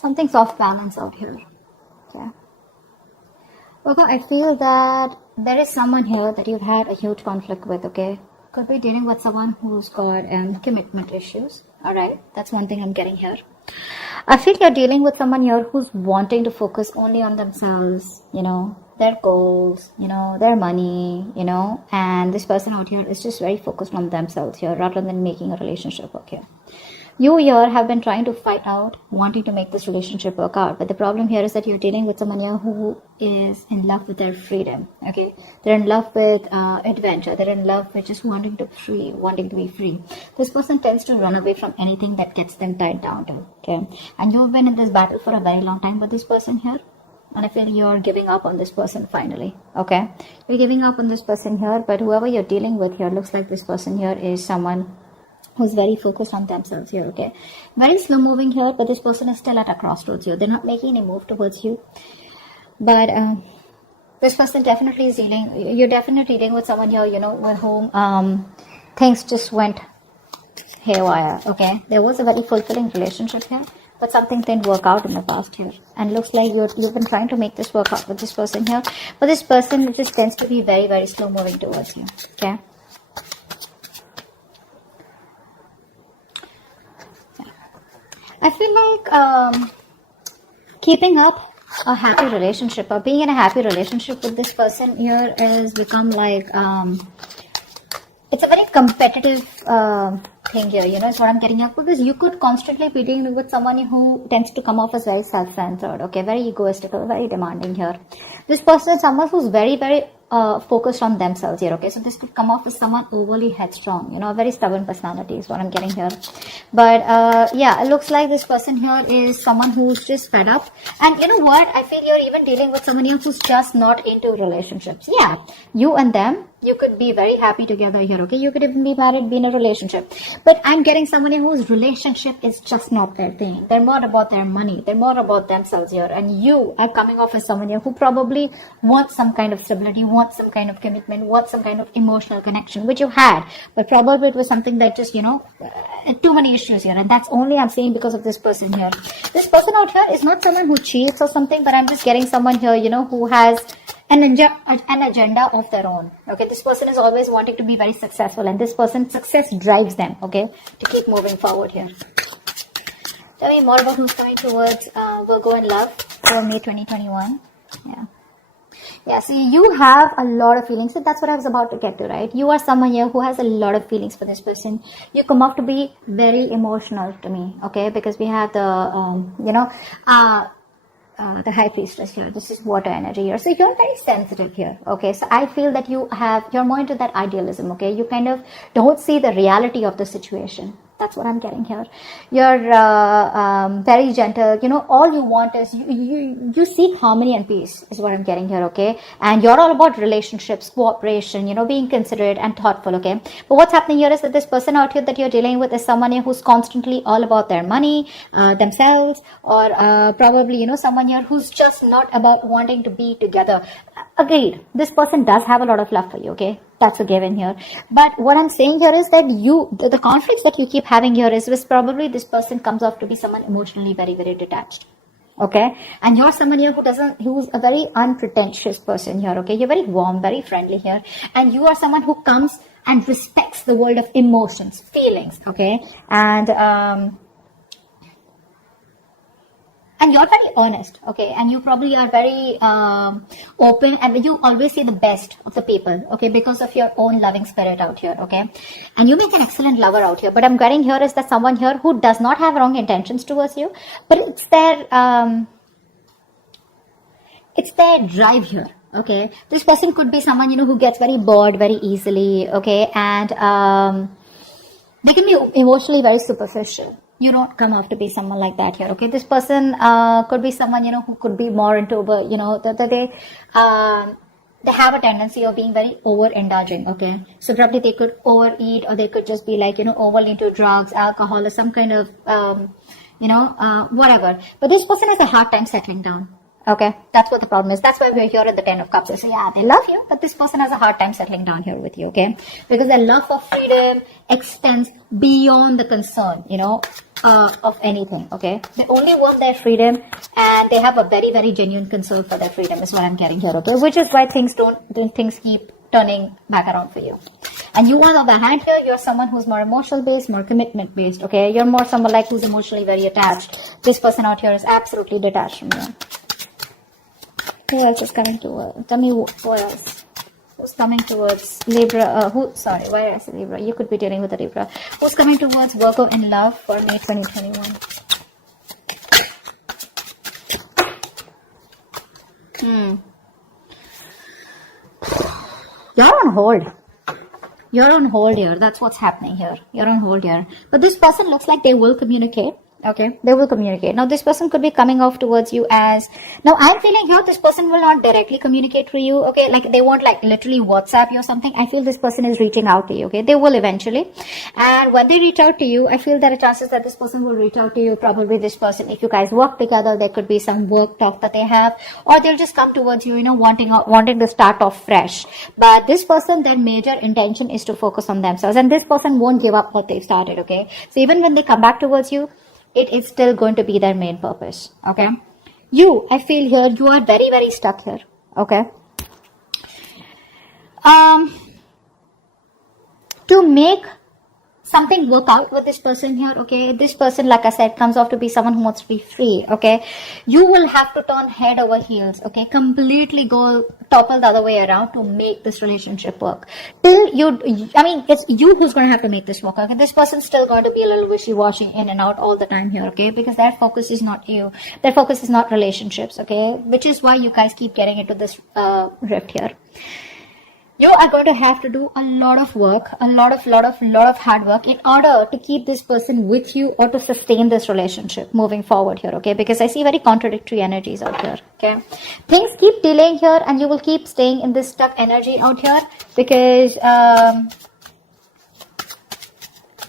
Something's off balance out here. Okay. Virgo, I feel that there is someone here that you've had a huge conflict with, okay? Could be dealing with someone who's got commitment issues. Alright, that's one thing I'm getting here. I feel you're dealing with someone here who's wanting to focus only on themselves, you know, their goals, you know, their money, you know, and this person out here is just very focused on themselves here rather than making a relationship work here. You here have been trying to fight out, wanting to make this relationship work out. But the problem here is that you're dealing with someone here who is in love with their freedom, okay? They're in love with adventure. They're in love with just wanting to be free. This person tends to run away from anything that gets them tied down to, okay? And you've been in this battle for a very long time with this person here. And I feel you're giving up on this person finally, okay? You're giving up on this person here, but whoever you're dealing with here, looks like this person here is someone who's very focused on themselves here, okay? Very slow moving here, but this person is still at a crossroads here. They're not making any move towards you. But this person definitely is dealing, you're definitely dealing with someone here, you know, with whom things just went haywire, okay? There was a very fulfilling relationship here, but something didn't work out in the past here. And looks like you've been trying to make this work out with this person here. But this person just tends to be very, very slow moving towards you, okay? I feel like keeping up a happy relationship or being in a happy relationship with this person here has become like, it's a very competitive thing here, you know, is what I'm getting at, because you could constantly be dealing with someone who tends to come off as very self-centered, okay, very egoistical, very demanding here. This person is someone who's very, very focused on themselves here, okay? So this could come off as someone overly headstrong, you know, a very stubborn personality is what I'm getting here. But yeah, it looks like this person here is someone who's just fed up. And you know what? I feel you're even dealing with someone here who's just not into relationships. Yeah, you and them, you could be very happy together here, okay? You could even be married, be in a relationship. But I'm getting someone here whose relationship is just not their thing. They're more about their money. They're more about themselves here. And you are coming off as someone here who probably wants some kind of stability, wants some kind of commitment, wants some kind of emotional connection, which you had. But probably it was something that just, you know, too many issues here. And that's only I'm saying because of this person here. This person out here is not someone who cheats or something, but I'm just getting someone here, you know, who has an agenda of their own, okay? This person is always wanting to be very successful, and this person's success drives them, okay, to keep moving forward here. Tell me more about who's coming towards Virgo in love for May 2021. Yeah, see, you have a lot of feelings. So that's what I was about to get to, right? You are someone here who has a lot of feelings for this person. You come off to be very emotional to me, okay? Because we have the, the high priestess here. This is water energy here. So you're very sensitive here, okay? So I feel that you're more into that idealism, okay? You kind of don't see the reality of the situation. That's what I'm getting here. You're very gentle. You know, all you want is you seek harmony and peace is what I'm getting here, okay? And you're all about relationships, cooperation, you know, being considerate and thoughtful, okay? But what's happening here is that this person out here that you're dealing with is someone here who's constantly all about their money, themselves, or probably, you know, someone here who's just not about wanting to be together. Agreed. This person does have a lot of love for you, okay? That's a given here. But what I'm saying here is that the conflicts that you keep having here is probably this person comes off to be someone emotionally very, very detached. Okay? And you're someone here who's a very unpretentious person here. Okay? You're very warm, very friendly here. And you are someone who comes and respects the world of emotions, feelings. Okay? And you're very honest, okay? And you probably are very open, and you always see the best of the people, okay? Because of your own loving spirit out here, okay? And you make an excellent lover out here. But I'm getting here is that someone here who does not have wrong intentions towards you, but it's their drive here, okay? This person could be someone, you know, who gets very bored very easily, okay? And they can be emotionally very superficial. You don't come off to be someone like that here, okay? This person could be someone, you know, who could be more into, you know, they have a tendency of being very overindulging, okay? So probably they could overeat, or they could just be like, you know, overly into drugs, alcohol, or some kind of, whatever. But this person has a hard time settling down. Okay, that's what the problem is. That's why we're here at the 10 of Cups. So yeah, they love you, but this person has a hard time settling down here with you, okay? Because their love for freedom extends beyond the concern, you know, of anything, okay? They only want their freedom, and they have a very, very genuine concern for their freedom is what I'm getting here, okay? Which is why things keep turning back around for you. And you, on the other hand here, you're someone who's more emotional based, more commitment based, okay? You're more someone like who's emotionally very attached. This person out here is absolutely detached from you. Who else is coming towards? Tell me who else? Who's coming towards Libra? Why did I say Libra? You could be dealing with a Libra. Who's coming towards Virgo in love for May 2021? You're on hold. You're on hold here. That's what's happening here. You're on hold here. But this person looks like they will communicate. Okay, they will communicate. Now, this person could be coming off towards you as... Now, I'm feeling here this person will not directly communicate to you, okay? Like, they won't, like, literally WhatsApp you or something. I feel this person is reaching out to you, okay? They will eventually. And when they reach out to you, I feel there are chances that this person will reach out to you. Probably this person, if you guys work together, there could be some work talk that they have. Or they'll just come towards you, you know, wanting to start off fresh. But this person, their major intention is to focus on themselves. And this person won't give up what they've started, okay? So even when they come back towards you, it is still going to be their main purpose, okay? You, I feel here, you are very, very stuck here, okay? To make something work out with this person here, okay? This person, like I said, comes off to be someone who wants to be free, okay? You will have to turn head over heels, okay? Completely go topple the other way around to make this relationship work. It's you who's going to have to make this work, okay? This person's still going to be a little wishy-washy in and out all the time here, okay? Because their focus is not you. Their focus is not relationships, okay? Which is why you guys keep getting into this rift here. You are going to have to do a lot of work, a lot of hard work in order to keep this person with you or to sustain this relationship moving forward here, okay? Because I see very contradictory energies out here, okay? Things keep delaying here and you will keep staying in this stuck energy out here because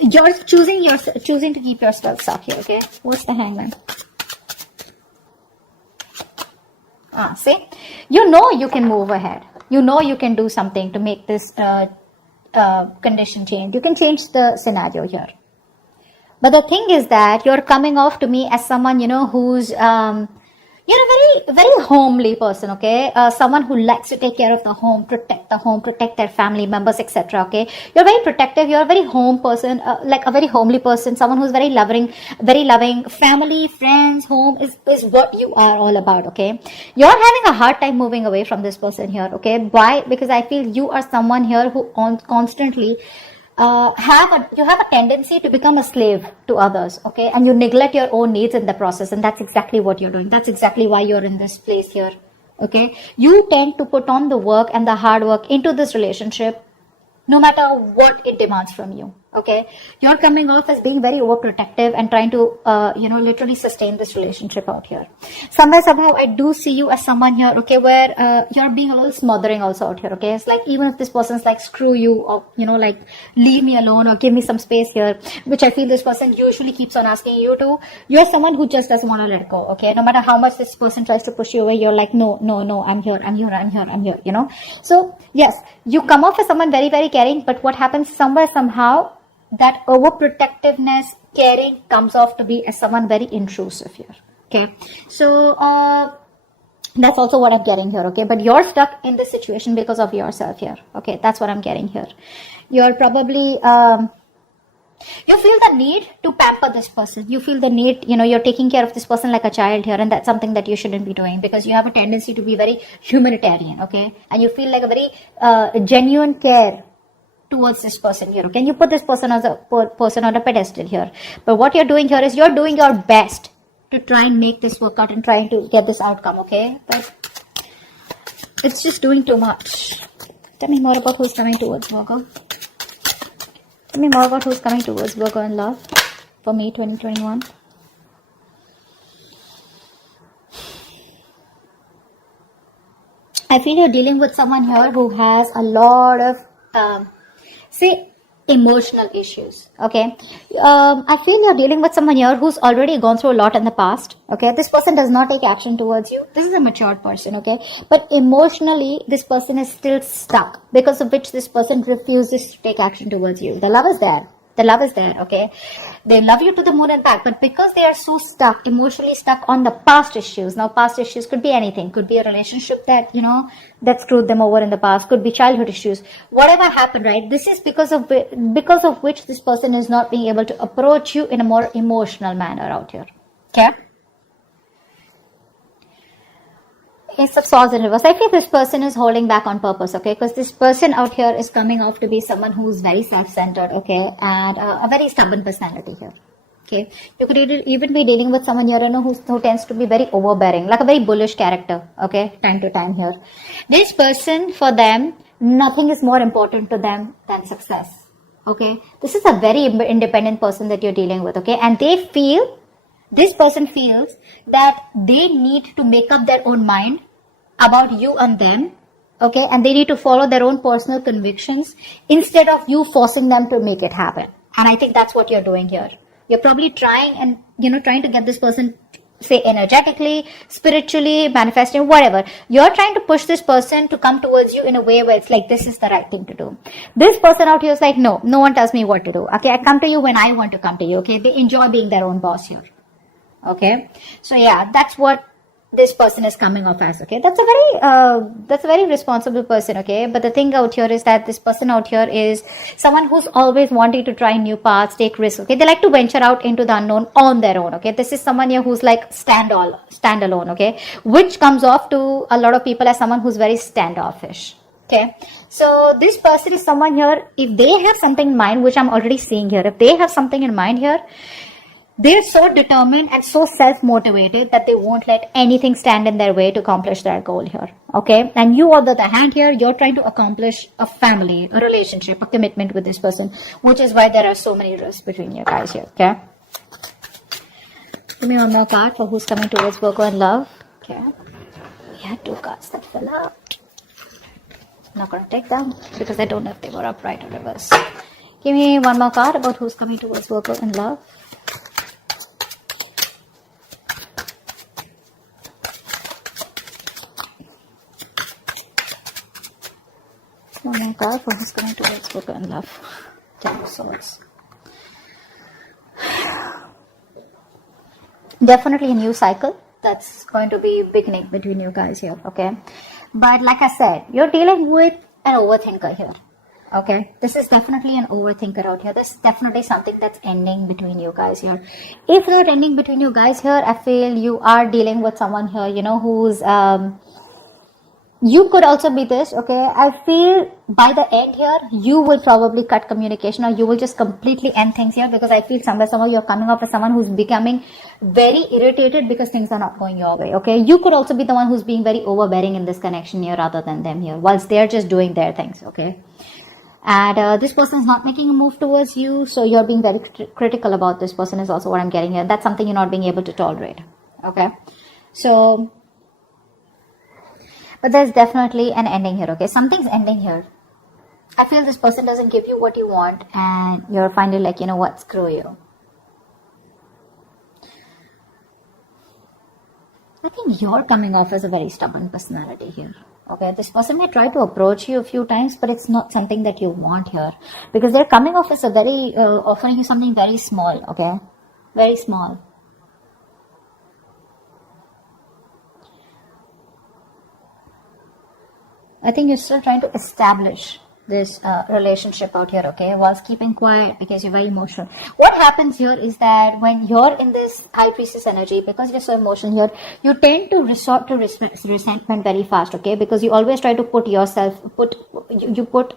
you're choosing to keep yourself stuck here, okay? What's the Hangman? See? You know you can move ahead. You know you can do something to make this condition change. You can change the scenario here. But the thing is that you're coming off to me as someone, you know, who's, very, very homely person, okay? Someone who likes to take care of the home, protect their family members, etc., okay? You're very protective. You're a very home person, like a very homely person, someone who's very loving. Family, friends, home is what you are all about, okay? You're having a hard time moving away from this person here, okay? Why? Because I feel you are someone here who constantly you have a tendency to become a slave to others, okay? And you neglect your own needs in the process, and that's exactly what you're doing. That's exactly why you're in this place here, okay? You tend to put on the work and the hard work into this relationship no matter what it demands from you, okay? You're coming off as being very overprotective and trying to, literally sustain this relationship out here. Somehow, I do see you as someone here, okay, where you're being a little smothering also out here, okay? It's like even if this person's like, screw you, or, like, leave me alone or give me some space here, which I feel this person usually keeps on asking you to, you're someone who just doesn't want to let go, okay? No matter how much this person tries to push you away, you're like, no, I'm here, you know? So, yes, you come off as someone very, very caring, but what happens somehow, that overprotectiveness, caring comes off to be as someone very intrusive here, okay? So, that's also what I'm getting here, okay? But you're stuck in this situation because of yourself here, okay? That's what I'm getting here. You're probably, you feel the need to pamper this person. You feel the need, you're taking care of this person like a child here, and that's something that you shouldn't be doing because you have a tendency to be very humanitarian, okay? And you feel like a very genuine care towards this person here, okay? And you put this person as a person on a pedestal here. But what you're doing here is you're doing your best to try and make this work out and trying to get this outcome, okay? But it's just doing too much. Tell me more about who's coming towards Virgo. Tell me more about who's coming towards Virgo in love for May 2021. I feel you're dealing with someone here who has a lot of emotional issues, okay? I feel you're dealing with someone here who's already gone through a lot in the past, okay? This person does not take action towards you. This is a matured person, okay? But emotionally, this person is still stuck, because of which this person refuses to take action towards you. The love is there, The love is there, okay? They love you to the moon and back, but because they are so stuck, emotionally stuck on the past issues. Now, past issues could be anything. Could be a relationship that, that screwed them over in the past. Could be childhood issues. Whatever happened, right? This is because of which this person is not being able to approach you in a more emotional manner out here. Okay? Ace of Swords in reverse. I feel this person is holding back on purpose, okay? Because this person out here is coming off to be someone who's very self-centered, okay? And a very stubborn personality here, okay? You could even be dealing with someone here, who tends to be very overbearing, like a very bullish character, okay? Time to time here. This person, for them, nothing is more important to them than success, okay? This is a very independent person that you're dealing with, okay? And this person feels that they need to make up their own mind about you and them, okay? And they need to follow their own personal convictions instead of you forcing them to make it happen. And I think that's what you're doing here. You're probably trying to get this person, say, energetically, spiritually, manifesting, whatever. You're trying to push this person to come towards you in a way where it's like, this is the right thing to do. This person out here is like, no one tells me what to do, okay? I come to you when I want to come to you, okay? They enjoy being their own boss here. Okay, so yeah, that's what this person is coming off as, okay? That's a very responsible person, okay? But the thing out here is that this person out here is someone who's always wanting to try new paths, take risks, okay? They like to venture out into the unknown on their own, okay? This is someone here who's like standalone, okay? Which comes off to a lot of people as someone who's very standoffish, okay? So this person is someone here, if they have something in mind, which I'm already seeing here, if they have something in mind here, they're so determined and so self-motivated that they won't let anything stand in their way to accomplish their goal here, okay? And you, on the other hand here, you're trying to accomplish a family, a relationship, a commitment with this person, which is why there are so many risks between you guys here, okay? Give me one more card for who's coming towards Virgo in love, okay? We had 2 cards that fell out. I'm not going to take them because I don't know if they were upright or reverse. Give me one more card about who's coming towards Virgo in love. One more card for who's coming towards Virgo in love. 10 of Swords. Definitely a new cycle that's going to be beginning between you guys here, okay? But like I said, you're dealing with an overthinker here, okay? This is definitely an overthinker out here. This is definitely something that's ending between you guys here. If not ending between you guys here, I feel you are dealing with someone here, who's you could also be this, okay? I feel by the end here, you will probably cut communication, or you will just completely end things here, because I feel somehow you're coming off as someone who's becoming very irritated because things are not going your way, okay? You could also be the one who's being very overbearing in this connection here rather than them here, whilst they're just doing their things, okay? And this person is not making a move towards you, so you're being very critical about this person is also what I'm getting here. That's something you're not being able to tolerate, okay? So, but there's definitely an ending here, okay? Something's ending here. I feel this person doesn't give you what you want, and you're finally like, you know what, screw you. I think you're coming off as a very stubborn personality here, okay? This person may try to approach you a few times, but it's not something that you want here, because they're coming off as a very, offering you something very small, okay? Very small. I think you're still trying to establish this relationship out here, okay, whilst keeping quiet because you're very emotional. What happens here is that when you're in this High Priestess energy, because you're so emotional here, you tend to resort to resentment very fast, okay, because you always try to put you put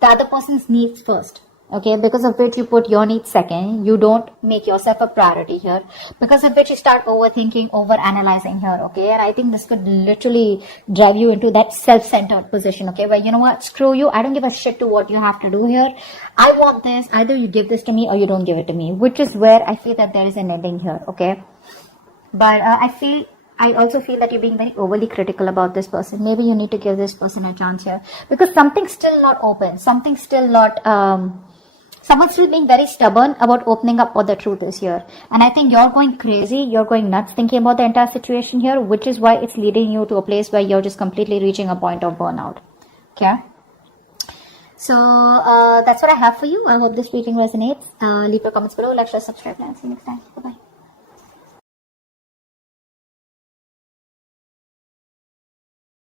the other person's needs first, okay, because of which you put your needs second. You don't make yourself a priority here, because of which you start overthinking, overanalyzing here, okay? And I think this could literally drive you into that self-centered position, okay, where, you know what, screw you, I don't give a shit to what you have to do here. I want this, either you give this to me or you don't give it to me, which is where I feel that there is an ending here, okay? But I also feel that you're being very overly critical about this person. Maybe you need to give this person a chance here, because something's still not open, something's still not, someone's still being very stubborn about opening up what the truth is here. And I think you're going crazy, you're going nuts thinking about the entire situation here, which is why it's leading you to a place where you're just completely reaching a point of burnout, okay? So that's what I have for you. I hope this reading resonates. Leave your comments below, like, share, subscribe, and see you next time. Bye bye.